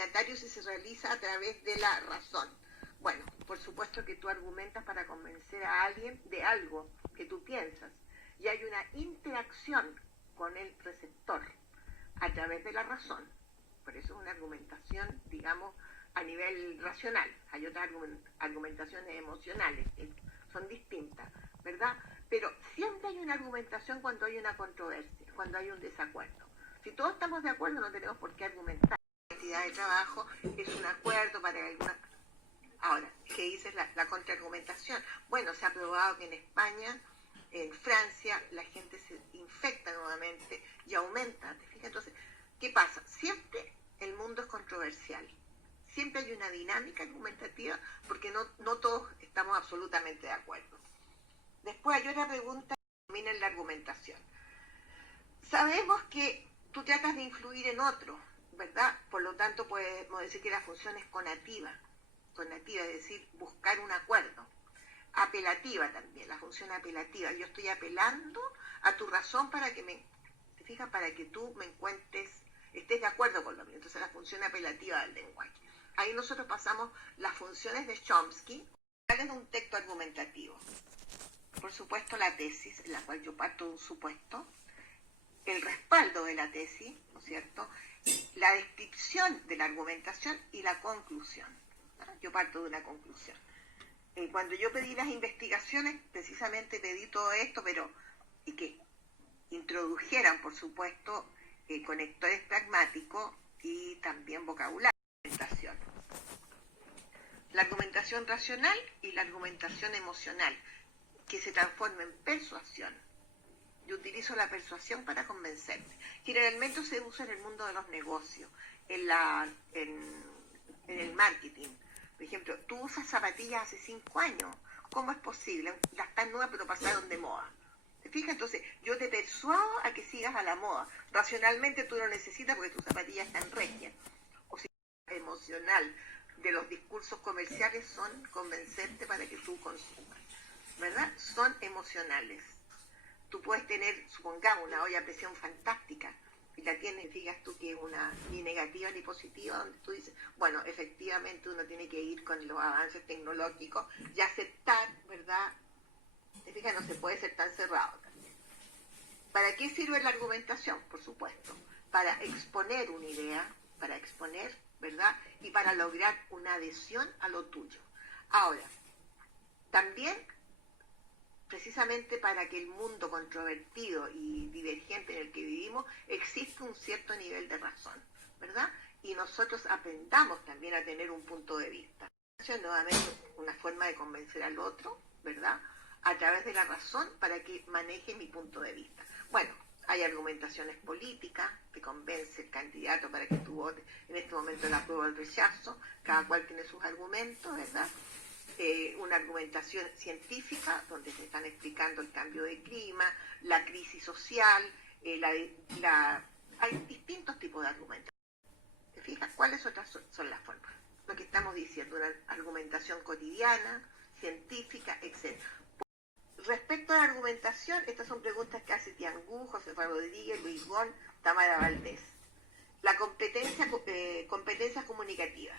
destinatario si se realiza a través de la razón. Bueno, por supuesto que tú argumentas para convencer a alguien de algo que tú piensas. Y hay una interacción con el receptor a través de la razón. Por eso es una argumentación, digamos, a nivel racional. Hay otras argumentaciones emocionales que son distintas, ¿verdad? Pero siempre hay una argumentación cuando hay una controversia, cuando hay un desacuerdo. Si todos estamos de acuerdo, no tenemos por qué argumentar. La cantidad de trabajo es un acuerdo para alguna... Ahora, ¿qué dice la contraargumentación? Bueno, se ha probado que en España, en Francia, la gente se infecta nuevamente y aumenta. ¿Te fijas? Entonces, ¿qué pasa? Siempre el mundo es controversial. Siempre hay una dinámica argumentativa porque no todos estamos absolutamente de acuerdo. Después hay otra pregunta que termina en la argumentación. Sabemos que tú tratas de influir en otro, ¿verdad? Por lo tanto, podemos decir que la función es conativa, es decir, buscar un acuerdo. Apelativa también, la función apelativa. Yo estoy apelando a tu razón para que ¿te fijas? Para que tú me encuentres, estés de acuerdo con lo mío. Entonces, la función apelativa del lenguaje. Ahí nosotros pasamos las funciones de Chomsky, en un texto argumentativo. Por supuesto, la tesis, en la cual yo parto de un supuesto, el respaldo de la tesis, ¿no es cierto?, la descripción de la argumentación y la conclusión. ¿No? Yo parto de una conclusión. Cuando yo pedí las investigaciones, precisamente pedí todo esto, y que introdujeran, por supuesto, conectores pragmáticos y también vocabulario. La argumentación racional y la argumentación emocional, que se transforma en persuasión. Yo utilizo la persuasión para convencerte. Generalmente se usa en el mundo de los negocios, en el marketing. Por ejemplo, tú usas zapatillas hace 5 años. ¿Cómo es posible? Las están nuevas pero pasaron de moda. ¿Te fijas? Entonces, yo te persuado a que sigas a la moda. Racionalmente tú lo necesitas porque tus zapatillas están regias. O sea, emocional de los discursos comerciales son convencerte para que tú consumas, ¿verdad? Son emocionales. Tú puedes tener, supongamos, una olla a presión fantástica y la tienes, digas tú que es una ni negativa ni positiva, donde tú dices, bueno, efectivamente uno tiene que ir con los avances tecnológicos y aceptar, ¿verdad? Te fijas, no se puede ser tan cerrado también. ¿Para qué sirve la argumentación? Por supuesto, para exponer una idea, para exponer, ¿verdad? Y para lograr una adhesión a lo tuyo. Ahora, también precisamente para que el mundo controvertido y divergente en el que vivimos existe un cierto nivel de razón, ¿verdad? Y nosotros aprendamos también a tener un punto de vista. Nuevamente, una forma de convencer al otro, ¿verdad? A través de la razón para que maneje mi punto de vista. Bueno, hay argumentaciones políticas que convence el candidato para que tú votes en este momento el apruebo o el rechazo, cada cual tiene sus argumentos, ¿verdad? Una argumentación científica donde se están explicando el cambio de clima, la crisis social, hay distintos tipos de argumentos. ¿Te fijas? ¿Cuáles otras son las formas? Lo que estamos diciendo, una argumentación cotidiana, científica, etc. Respecto a la argumentación, estas son preguntas que hace Tiangú, José Rodríguez, Luis Bon, Tamara Valdés. La competencias comunicativas.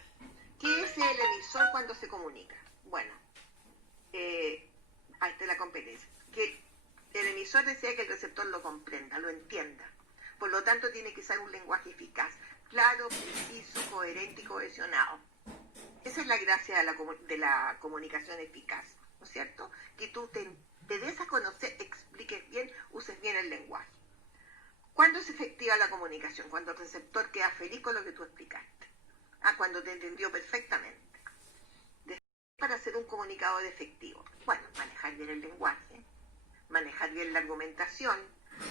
¿Qué es el emisor cuando se comunica? Bueno, ahí está la competencia. Que el emisor desea que el receptor lo comprenda, lo entienda. Por lo tanto, tiene que usar un lenguaje eficaz, claro, preciso, coherente y cohesionado. Esa es la gracia de la comunicación eficaz, ¿no es cierto? Que tú te des a conocer, expliques bien, uses bien el lenguaje. ¿Cuándo es efectiva la comunicación? Cuando el receptor queda feliz con lo que tú explicaste. Cuando te entendió perfectamente. Para ser un comunicador efectivo. Bueno, manejar bien el lenguaje, manejar bien la argumentación,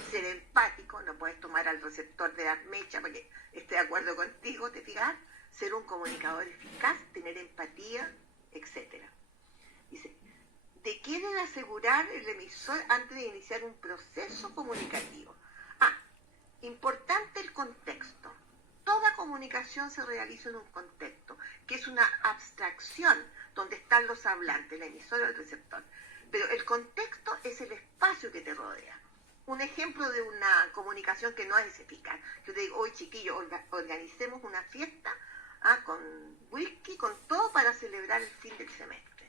ser empático, no puedes tomar al receptor de las mechas porque esté de acuerdo contigo, ¿te fijas? Ser un comunicador eficaz, tener empatía, etc. Dice, ¿de qué debe asegurar el emisor antes de iniciar un proceso comunicativo? Importante el contexto. Toda comunicación se realiza en un contexto, que es una abstracción donde están los hablantes, el emisor o el receptor. Pero el contexto es el espacio que te rodea. Un ejemplo de una comunicación que no es eficaz. Yo te digo, hoy chiquillo, organicemos una fiesta con whisky, con todo para celebrar el fin del semestre.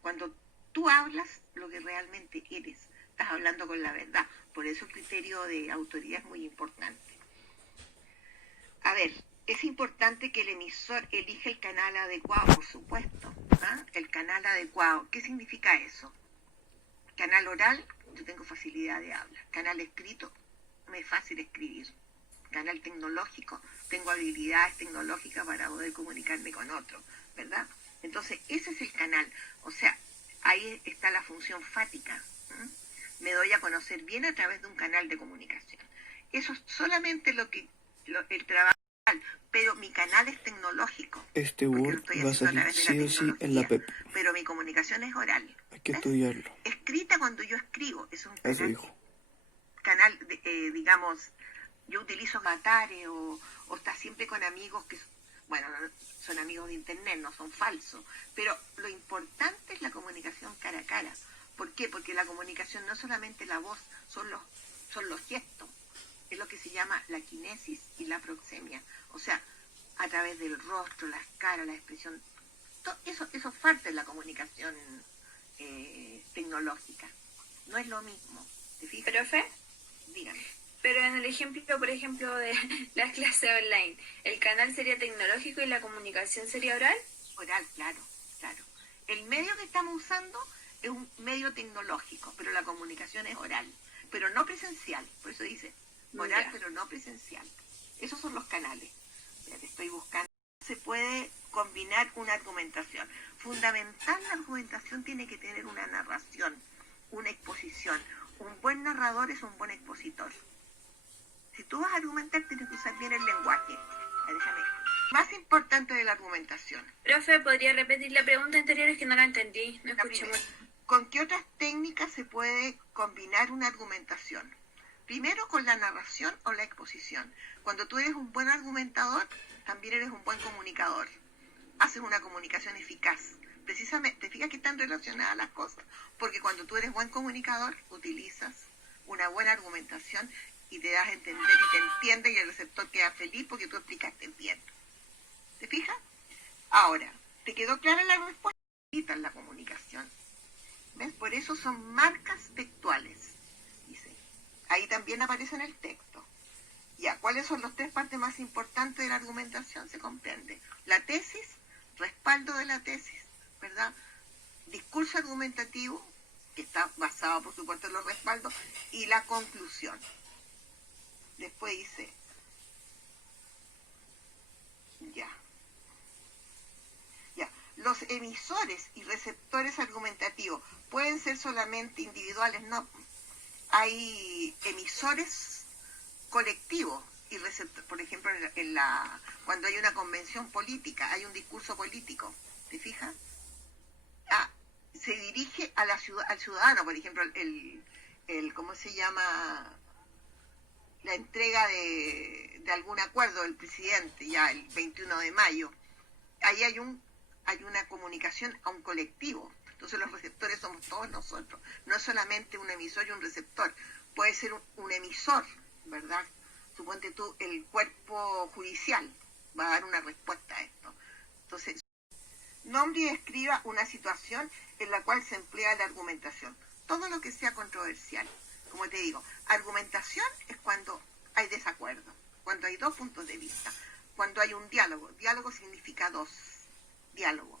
Cuando tú hablas lo que realmente eres, estás hablando con la verdad. Por eso el criterio de autoridad es muy importante. A ver, es importante que el emisor elija el canal adecuado, por supuesto. El canal adecuado. ¿Qué significa eso? Canal oral, yo tengo facilidad de habla. Canal escrito, me es fácil escribir. Canal tecnológico, tengo habilidades tecnológicas para poder comunicarme con otro, ¿verdad? Entonces, ese es el canal. O sea, ahí está la función fática. Me doy a conocer bien a través de un canal de comunicación. Eso es solamente el trabajo, pero mi canal es tecnológico. Este Word va a salir sí o sí en la PEP. Pero mi comunicación es oral. Hay que estudiarlo. Escrita cuando yo escribo. Es un canal, eso dijo. Canal digamos, yo utilizo Matare o está siempre con amigos que, bueno, son amigos de internet, no son falsos. Pero lo importante es la comunicación cara a cara. ¿Por qué? Porque la comunicación no es solamente la voz, son los gestos. Es lo que se llama la kinesis y la proxemia. O sea, a través del rostro, las caras, la expresión. Eso es parte de la comunicación tecnológica. No es lo mismo. ¿Te fijas? ¿Profe? Dígame. Pero en el ejemplo, por ejemplo, de las clases online, ¿el canal sería tecnológico y la comunicación sería oral? Oral, claro, claro. El medio que estamos usando es un medio tecnológico, pero la comunicación es oral, pero no presencial. Por eso dice oral, Ya. pero no presencial. Esos son los canales. Ya te estoy buscando. Se puede combinar una argumentación. Fundamental, la argumentación tiene que tener una narración, una exposición. Un buen narrador es un buen expositor. Si tú vas a argumentar, tienes que usar bien el lenguaje. Déjame. Más importante de la argumentación. Profe, ¿podría repetir la pregunta anterior? Es que no la entendí, no La escuché primera. muy. ¿Con qué otras técnicas se puede combinar una argumentación? Primero con la narración o la exposición. Cuando tú eres un buen argumentador, también eres un buen comunicador. Haces una comunicación eficaz. Precisamente, te fijas que están relacionadas las cosas. Porque cuando tú eres buen comunicador, utilizas una buena argumentación y te das a entender y te entiende y el receptor queda feliz porque tú explicaste bien. ¿Te fijas? Ahora, ¿te quedó clara la respuesta? En la comunicación. ¿Ves? Por eso son marcas textuales. Dice. Ahí también aparece en el texto. Ya, ¿cuáles son las tres partes más importantes de la argumentación? Se comprende. La tesis, respaldo de la tesis, ¿verdad? Discurso argumentativo, que está basado, por supuesto, en los respaldos, y la conclusión. Después dice, ya. Los emisores y receptores argumentativos pueden ser solamente individuales, no. Hay emisores colectivos y receptores, por ejemplo, cuando hay una convención política, hay un discurso político, ¿te fijas? Se dirige a al ciudadano, por ejemplo, ¿cómo se llama? La entrega de algún acuerdo del presidente, ya el 21 de mayo. Ahí hay una comunicación a un colectivo. Entonces los receptores somos todos nosotros. No es solamente un emisor y un receptor. Puede ser un emisor, ¿verdad? Suponte tú, el cuerpo judicial va a dar una respuesta a esto. Entonces, nombre y describa una situación en la cual se emplea la argumentación. Todo lo que sea controversial. Como te digo, argumentación es cuando hay desacuerdo, cuando hay dos puntos de vista, cuando hay un diálogo. Diálogo significa dos. Diálogo,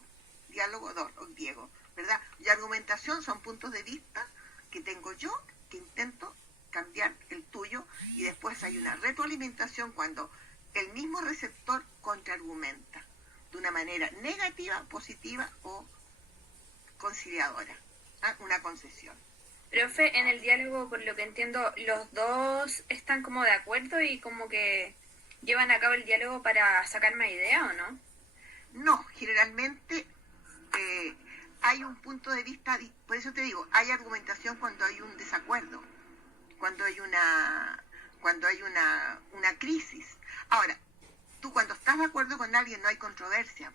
dos, o griego, ¿verdad? Y argumentación son puntos de vista que tengo yo, que intento cambiar el tuyo, y después hay una retroalimentación cuando el mismo receptor contraargumenta de una manera negativa, positiva o conciliadora, una concesión. Profe, en el diálogo, por lo que entiendo, los dos están como de acuerdo y como que llevan a cabo el diálogo para sacar más ideas, ¿o no? No, generalmente hay un punto de vista, por eso te digo, hay argumentación cuando hay un desacuerdo, cuando hay una crisis. Ahora, tú cuando estás de acuerdo con alguien no hay controversia.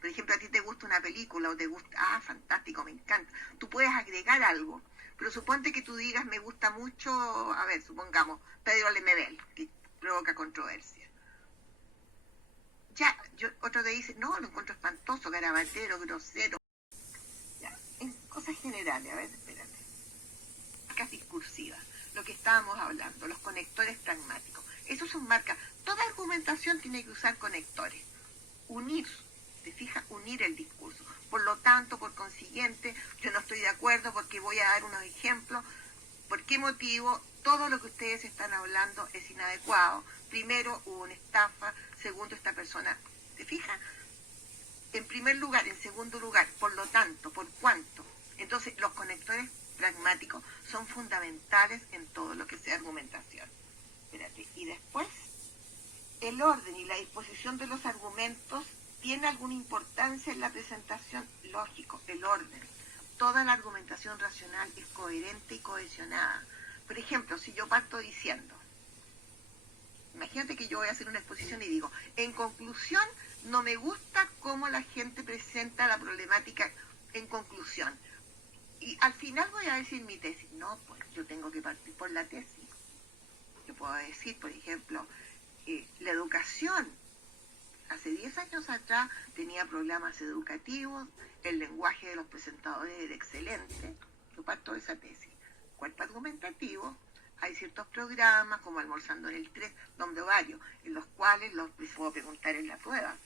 Por ejemplo, a ti te gusta una película o te gusta, fantástico, me encanta. Tú puedes agregar algo, pero suponte que tú digas, me gusta mucho, a ver, supongamos, Pedro Lemebel, que provoca controversia. Ya, otro te dice, no, lo encuentro espantoso, garabatero, grosero. Ya, en cosas generales, a ver, espérate. Marcas discursivas, lo que estábamos hablando, los conectores pragmáticos. Esos son marcas. Toda argumentación tiene que usar conectores. Unir, ¿te fijas? Unir el discurso. Por lo tanto, por consiguiente, yo no estoy de acuerdo porque voy a dar unos ejemplos. ¿Por qué motivo? Todo lo que ustedes están hablando es inadecuado. Primero, hubo una estafa. Segundo, esta persona, ¿te fijas? En primer lugar, en segundo lugar, por lo tanto, por cuánto. Entonces, los conectores pragmáticos son fundamentales en todo lo que sea argumentación. Espérate. Y después, el orden y la disposición de los argumentos tiene alguna importancia en la presentación. Lógico, el orden. Toda la argumentación racional es coherente y cohesionada. Por ejemplo, si yo parto diciendo, imagínate que yo voy a hacer una exposición y digo, en conclusión, no me gusta cómo la gente presenta la problemática en conclusión. Y al final voy a decir mi tesis. No, pues yo tengo que partir por la tesis. Yo puedo decir, por ejemplo, la educación. Hace 10 años atrás tenía programas educativos, el lenguaje de los presentadores era excelente. Yo parto de esa tesis. Cuerpo argumentativo, hay ciertos programas como Almorzando en el 3, nombre varios, en los cuales les puedo preguntar en la prueba.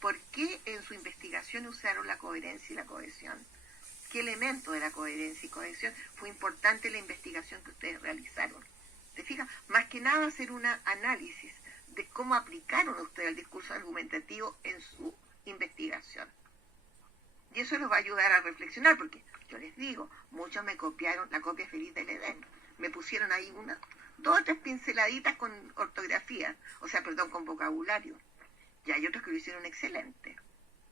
¿Por qué en su investigación usaron la coherencia y la cohesión? ¿Qué elemento de la coherencia y cohesión fue importante en la investigación que ustedes realizaron? ¿Te fijas? Más que nada hacer un análisis de cómo aplicaron ustedes el discurso argumentativo en su investigación. Y eso los va a ayudar a reflexionar, porque yo les digo, muchos me copiaron la copia feliz del Edén. Me pusieron ahí dos o tres pinceladitas con ortografía, con vocabulario. Y hay otros que lo hicieron excelente.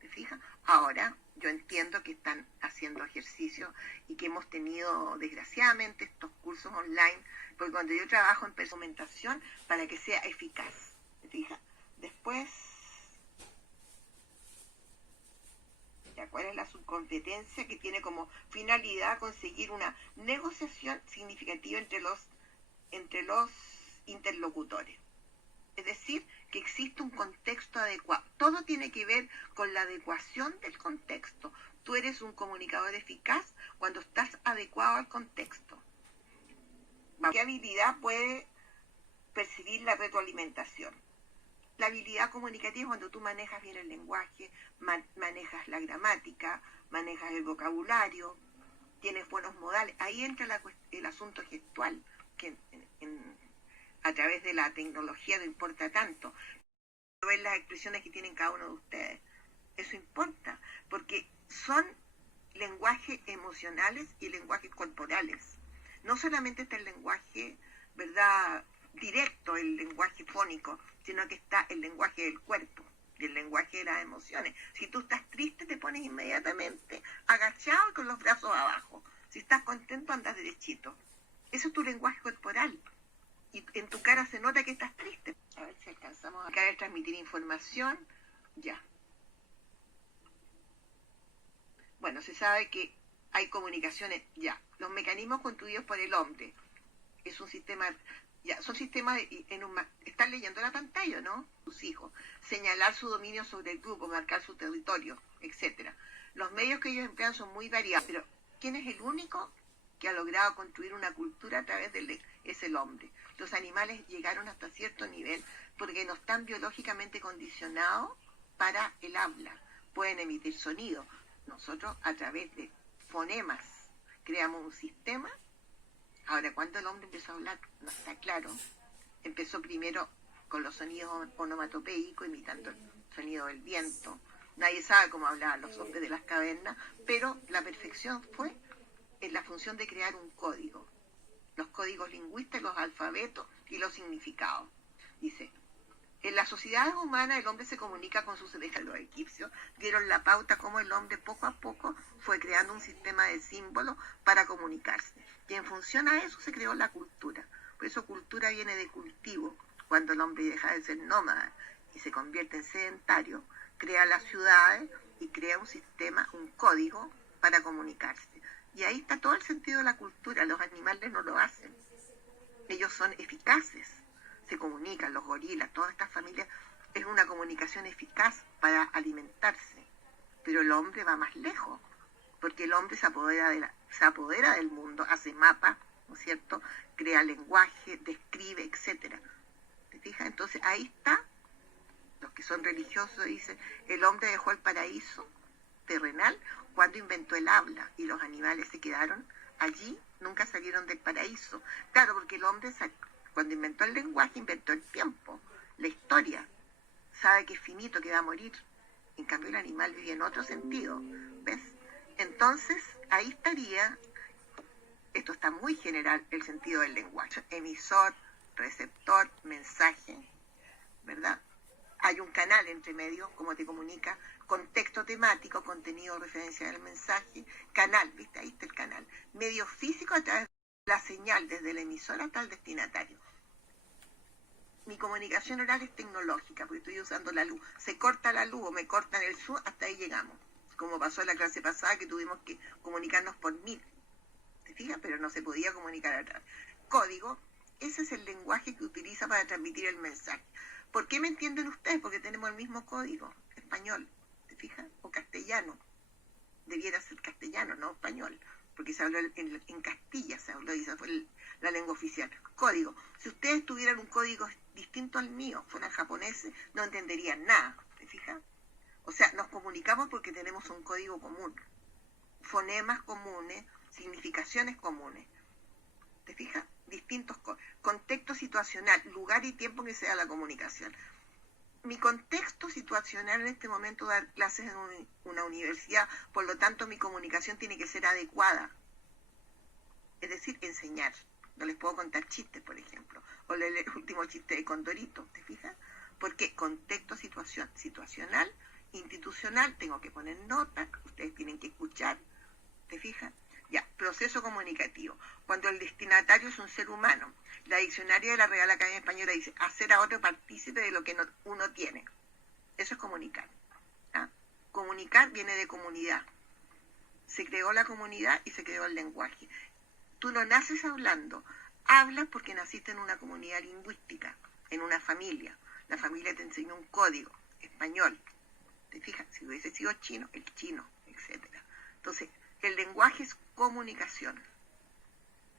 ¿Te fijas? Ahora yo entiendo que están haciendo ejercicios y que hemos tenido, desgraciadamente, estos cursos online, porque cuando yo trabajo en argumentación para que sea eficaz. ¿Te fijas? Después, ¿cuál es la subcompetencia que tiene como finalidad conseguir una negociación significativa entre los interlocutores? Es decir, que existe un contexto adecuado. Todo tiene que ver con la adecuación del contexto. Tú eres un comunicador eficaz cuando estás adecuado al contexto. ¿Qué habilidad puede percibir la retroalimentación? La habilidad comunicativa es cuando tú manejas bien el lenguaje, manejas la gramática, manejas el vocabulario, tienes buenos modales. Ahí entra el asunto gestual, que a través de la tecnología no importa tanto. Ver las expresiones que tienen cada uno de ustedes. Eso importa, porque son lenguajes emocionales y lenguajes corporales. No solamente está el lenguaje, ¿verdad?, directo, el lenguaje fónico, sino que está el lenguaje del cuerpo y el lenguaje de las emociones. Si tú estás triste, te pones inmediatamente agachado y con los brazos abajo. Si estás contento, andas derechito. Eso es tu lenguaje corporal. Y en tu cara se nota que estás triste. A ver si alcanzamos a transmitir información. Ya. Bueno, se sabe que hay comunicaciones, ya. Los mecanismos construidos por el hombre. Es un sistema, ya, son sistemas están leyendo la pantalla, ¿no? Sus hijos. Señalar su dominio sobre el grupo, marcar su territorio, etcétera. Los medios que ellos emplean son muy variados, pero ¿quién es el único que ha logrado construir una cultura a través es el hombre? Los animales llegaron hasta cierto nivel porque no están biológicamente condicionados para el habla. Pueden emitir sonido. Nosotros, a través de fonemas, creamos un sistema. Ahora, ¿cuándo el hombre empezó a hablar? No está claro. Empezó primero con los sonidos onomatopeicos, imitando el sonido del viento. Nadie sabe cómo hablaban los hombres de las cavernas, pero la perfección fue en la función de crear un código. Los códigos lingüísticos, los alfabetos y los significados. Dice, en las sociedades humanas el hombre se comunica con sus semejantes. Los egipcios dieron la pauta cómo el hombre poco a poco fue creando un sistema de símbolos para comunicarse. Y en función a eso se creó la cultura. Por eso cultura viene de cultivo. Cuando el hombre deja de ser nómada y se convierte en sedentario, crea las ciudades y crea un sistema, un código para comunicarse. Y ahí está todo el sentido de la cultura. Los animales no lo hacen. Ellos son eficaces. Se comunican, los gorilas, todas estas familias, es una comunicación. comunicación eficaz para alimentarse, pero el hombre va más lejos, porque el hombre se apodera del mundo, hace mapas, ¿no es cierto?, crea lenguaje, describe, etcétera. ¿Te fijas? Entonces ahí está, los que son religiosos dicen, el hombre dejó el paraíso terrenal cuando inventó el habla, y los animales se quedaron allí, nunca salieron del paraíso. Claro, porque el hombre, cuando inventó el lenguaje, inventó el tiempo, la historia, sabe que es finito, que va a morir. En cambio el animal vive en otro sentido, ¿ves? Entonces, ahí estaría, esto está muy general, el sentido del lenguaje. Emisor, receptor, mensaje, ¿verdad? Hay un canal entre medio, como te comunica, contexto temático, contenido, referencia del mensaje, canal, ¿viste? Ahí está el canal. Medio físico a través de la señal, desde el emisor hasta el destinatario. Mi comunicación oral es tecnológica, porque estoy usando la luz. Se corta la luz o me cortan el sur, hasta ahí llegamos. Como pasó en la clase pasada, que tuvimos que comunicarnos por 1000. ¿Te fijas? Pero no se podía comunicar atrás. Código, ese es el lenguaje que utiliza para transmitir el mensaje. ¿Por qué me entienden ustedes? Porque tenemos el mismo código, español, ¿te fijas? O castellano. Debiera ser castellano, no español, porque se habló en Castilla, se habló y esa fue la lengua oficial. Código. Si ustedes tuvieran un código distinto al mío, fueran japoneses, no entenderían nada, ¿te fijas? O sea, nos comunicamos porque tenemos un código común, fonemas comunes, significaciones comunes, ¿te fijas? Distintos contexto situacional, lugar y tiempo en que se da la comunicación. Mi contexto situacional en este momento dar clases en una universidad, por lo tanto mi comunicación tiene que ser adecuada, es decir, enseñar. No les puedo contar chistes, por ejemplo, o leer el último chiste de Condorito, ¿te fijas? Porque contexto situacional, institucional, tengo que poner notas, ustedes tienen que escuchar, ¿te fijas? Ya, proceso comunicativo. Cuando el destinatario es un ser humano, la diccionaria de la Real Academia Española dice hacer a otro partícipe de lo que uno tiene. Eso es comunicar. ¿Ah? Comunicar viene de comunidad. Se creó la comunidad y se creó el lenguaje. Tú no naces hablando, hablas porque naciste en una comunidad lingüística, en una familia. La familia te enseñó un código español. ¿Te fijas? Si hubiese sido chino, el chino, etcétera. Entonces, el lenguaje es comunicación,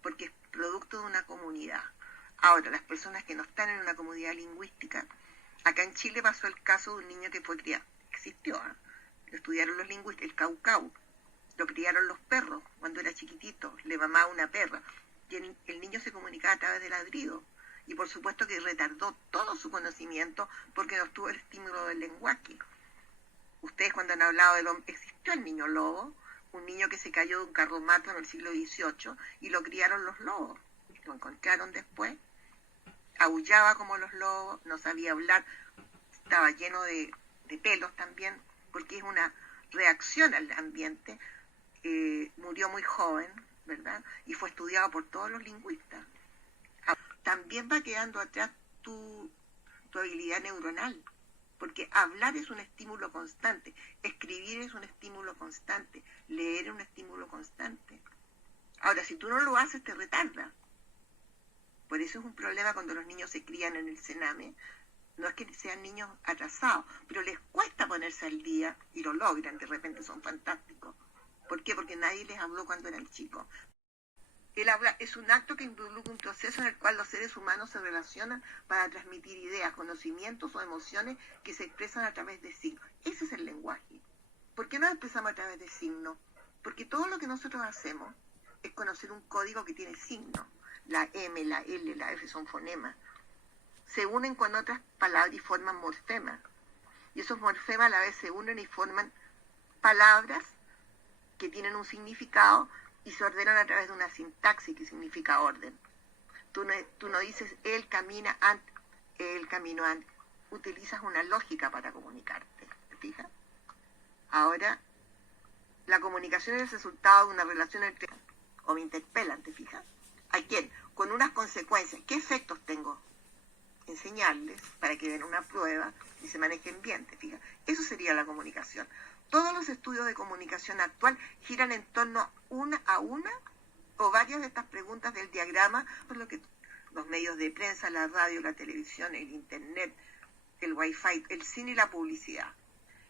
porque es producto de una comunidad. Ahora, las personas que no están en una comunidad lingüística, acá en Chile pasó el caso de un niño que fue criado, existió, ¿eh? Lo estudiaron los lingüistas, el caucau, lo criaron los perros cuando era chiquitito, le mamaba una perra, y el niño se comunicaba a través de ladrido, y por supuesto que retardó todo su conocimiento porque no tuvo el estímulo del lenguaje. Ustedes cuando han hablado del hombre, existió el niño lobo, un niño que se cayó de un carromato en el siglo XVIII y lo criaron los lobos. Lo encontraron después, aullaba como los lobos, no sabía hablar, estaba lleno de pelos también, porque es una reacción al ambiente. Murió muy joven, ¿verdad? Y fue estudiado por todos los lingüistas. También va quedando atrás tu habilidad neuronal, porque hablar es un estímulo constante, escribir es un estímulo constante, leer es un estímulo constante. Ahora, si tú no lo haces, te retarda. Por eso es un problema cuando los niños se crían en el Sename. No es que sean niños atrasados, pero les cuesta ponerse al día y lo logran, de repente son fantásticos. ¿Por qué? Porque nadie les habló cuando eran chicos. El habla es un acto que involucra un proceso en el cual los seres humanos se relacionan para transmitir ideas, conocimientos o emociones que se expresan a través de signos. Ese es el lenguaje. ¿Por qué nos expresamos a través de signos? Porque todo lo que nosotros hacemos es conocer un código que tiene signos. La M, la L, la F son fonemas. Se unen con otras palabras y forman morfemas. Y esos morfemas a la vez se unen y forman palabras que tienen un significado y se ordenan a través de una sintaxis que significa orden. Tú no dices él camina antes, él caminó antes. Utilizas una lógica para comunicarte. ¿Te fijas? Ahora, la comunicación es el resultado de una relación entre... O me interpelan, ¿te fijas? ¿A quién? Con unas consecuencias. ¿Qué efectos tengo? Enseñarles para que den una prueba y se manejen bien, ¿te fijas? Eso sería la comunicación. Todos los estudios de comunicación actual giran en torno a una o varias de estas preguntas del diagrama, por lo que los medios de prensa, la radio, la televisión, el internet, el wifi, el cine y la publicidad.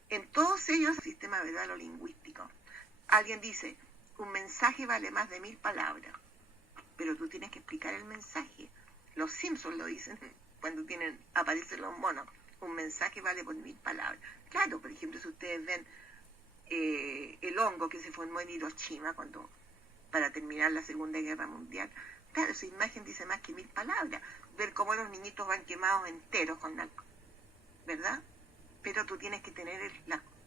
En todos ellos, sistema verbal o lingüístico. Alguien dice, un mensaje vale más de 1000 palabras, pero tú tienes que explicar el mensaje. Los Simpsons lo dicen cuando aparecen los monos. Un mensaje vale por 1000 palabras. Claro, por ejemplo, si ustedes ven el hongo que se formó en Hiroshima para terminar la Segunda Guerra Mundial, claro, esa imagen dice más que 1000 palabras. Ver cómo los niñitos van quemados enteros con ¿verdad? Pero tú tienes que tener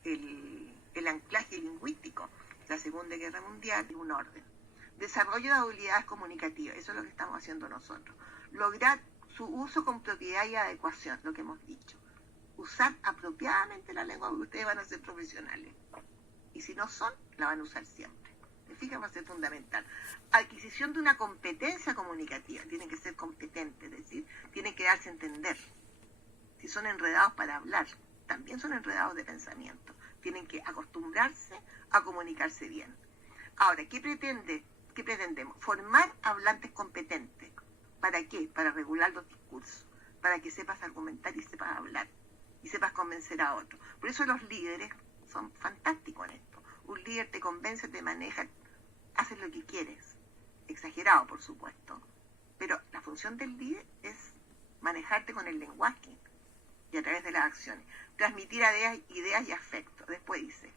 el anclaje lingüístico. La Segunda Guerra Mundial y un orden. Desarrollo de habilidades comunicativas, eso es lo que estamos haciendo nosotros. Lograr su uso con propiedad y adecuación, lo que hemos dicho. Usar apropiadamente la lengua, porque ustedes van a ser profesionales. Y si no son, la van a usar siempre. ¿Te fijas? Va a ser fundamental. Adquisición de una competencia comunicativa. Tienen que ser competentes, es decir, tienen que darse a entender. Si son enredados para hablar, también son enredados de pensamiento. Tienen que acostumbrarse a comunicarse bien. Ahora, ¿qué pretendemos? Formar hablantes competentes. ¿Para qué? Para regular los discursos, para que sepas argumentar y sepas hablar, y sepas convencer a otros. Por eso los líderes son fantásticos en esto. Un líder te convence, te maneja, haces lo que quieres. Exagerado, por supuesto. Pero la función del líder es manejarte con el lenguaje y a través de las acciones. Transmitir ideas y afectos. Después dice,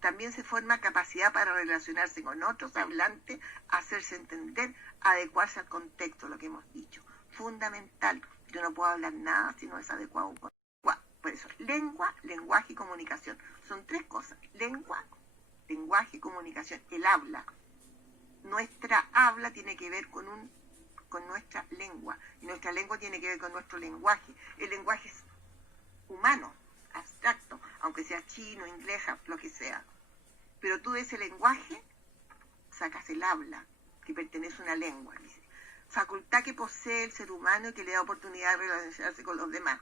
también se forma capacidad para relacionarse con otros hablantes, hacerse entender, adecuarse al contexto, lo que hemos dicho. Fundamental. Yo no puedo hablar nada si no es adecuado. Por eso, lengua, lenguaje y comunicación. Son tres cosas. Lengua, lenguaje y comunicación. El habla. Nuestra habla tiene que ver con nuestra lengua. Y nuestra lengua tiene que ver con nuestro lenguaje. El lenguaje es humano, abstracto, aunque sea chino, inglés, lo que sea. Pero tú de ese lenguaje sacas el habla, que pertenece a una lengua. Dice. Facultad que posee el ser humano y que le da oportunidad de relacionarse con los demás.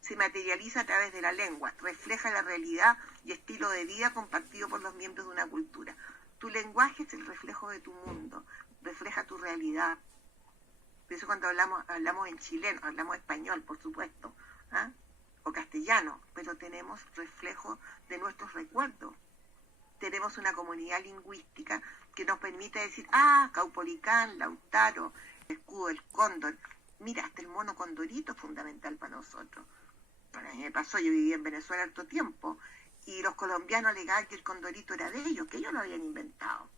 Se materializa a través de la lengua, refleja la realidad y estilo de vida compartido por los miembros de una cultura. Tu lenguaje es el reflejo de tu mundo, refleja tu realidad. Por eso cuando hablamos en chileno, hablamos español, por supuesto, o castellano, pero tenemos reflejo de nuestros recuerdos. Tenemos una comunidad lingüística que nos permite decir, Caupolicán, Lautaro, el escudo del cóndor. Mira, hasta el mono condorito es fundamental para nosotros. Bueno, a mí me pasó, yo viví en Venezuela harto tiempo, y los colombianos alegaban que el condorito era de ellos, que ellos lo habían inventado.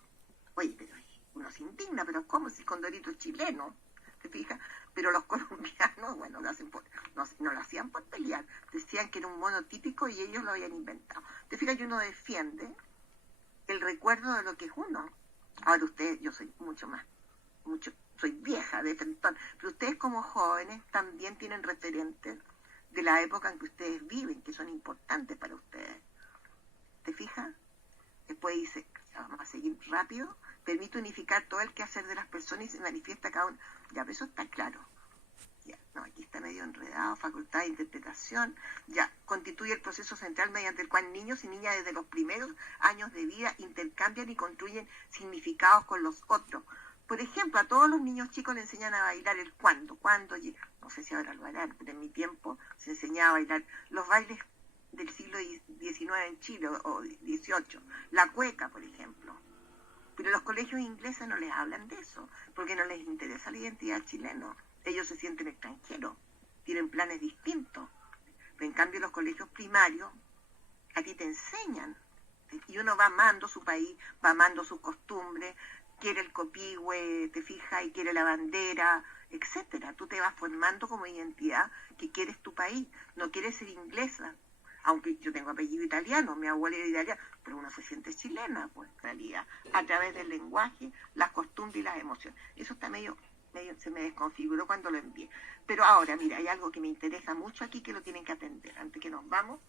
Oye, pero uno se indigna, pero ¿cómo si el condorito es chileno? ¿Te fijas? Pero los colombianos, bueno, no lo hacían por pelear, decían que era un mono típico y ellos lo habían inventado. ¿Te fijas? Que uno defiende el recuerdo de lo que es uno. Ahora yo soy soy vieja de frentón, pero ustedes como jóvenes también tienen referentes de la época en que ustedes viven, que son importantes para ustedes. ¿Te fijas? Después dice, vamos a seguir rápido, permite unificar todo el quehacer de las personas y se manifiesta cada uno. Ya, pero eso está claro. Ya, no, aquí está medio enredado, facultad de interpretación. Ya, constituye el proceso central mediante el cual niños y niñas desde los primeros años de vida intercambian y construyen significados con los otros. Por ejemplo, a todos los niños chicos le enseñan a bailar el cuándo llega. No sé si ahora lo harán, pero en mi tiempo se enseñaba a bailar los bailes del siglo XIX en Chile o XVIII. La cueca, por ejemplo. Pero los colegios ingleses no les hablan de eso, porque no les interesa la identidad chilena. Ellos se sienten extranjeros, tienen planes distintos. Pero en cambio los colegios primarios a ti te enseñan. Y uno va amando su país, va amando sus costumbres, quiere el copihue, te fijas, y quiere la bandera, etcétera. Tú te vas formando como identidad que quieres tu país, no quieres ser inglesa. Aunque yo tengo apellido italiano, mi abuela era italiana, pero uno se siente chilena, pues, en realidad, a través del lenguaje, las costumbres y las emociones. Eso está medio se me desconfiguró cuando lo envié. Pero ahora, mira, hay algo que me interesa mucho aquí que lo tienen que atender. Antes que nos vamos,